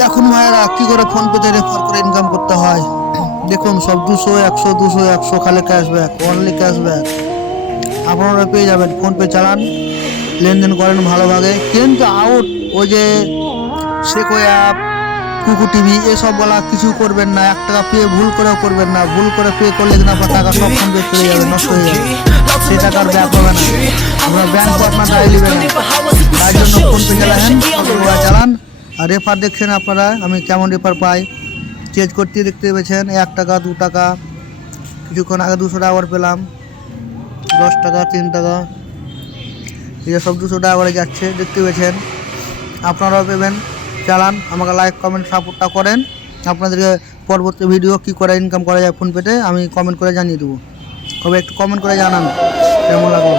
দেখুন ভাইরা কি করে ফোন পেতে রেফার করে ইনকাম করতে হয়। দেখুন সব 200 100 200 100 খালি ক্যাশব্যাক, অনলি ক্যাশব্যাক আপনারা পেয়ে যাবেন। ফোন পে চালান, লেনদেন করেন ভালোভাবে, কিন্তু আউট ওই যে শেকো অ্যাপ, কুকু টিভি এসব বলা কিছু করবেন না। 1 টাকা পে ভুল করেও করবেন না। ভুল করে পে করলে কিন্তু আপনার টাকা সব ফোন পে চলে যাবে, নষ্ট হয়ে যাবে, সেই টাকার ব্যাক হবে না, আপনার ব্যাংক আপনার দায় নেবে না। তার জন্য ফোন পে চালান। আর রেফার দেখছেন আপনারা আমি কেমন রেফার পাই, চেঞ্জ করতে দেখতে পেয়েছেন। 1 টাকা 2 টাকা, কিছুক্ষণ আগে 200 টাকা করে পেলাম, 10 টাকা 3 টাকা, এই সব 200 টাকা করে যাচ্ছে দেখতে পেয়েছেন। আপনারাও পেবেন। চালান, আমাকে লাইক কমেন্ট সাপোর্টটা করেন। আপনাদেরকে পরবর্তী ভিডিও কি করে ইনকাম করা যায় ফোন পেতে আমি কমেন্ট করে জানিয়ে দেবো। তবে একটু কমেন্ট করে জানান কেমন লাগলো।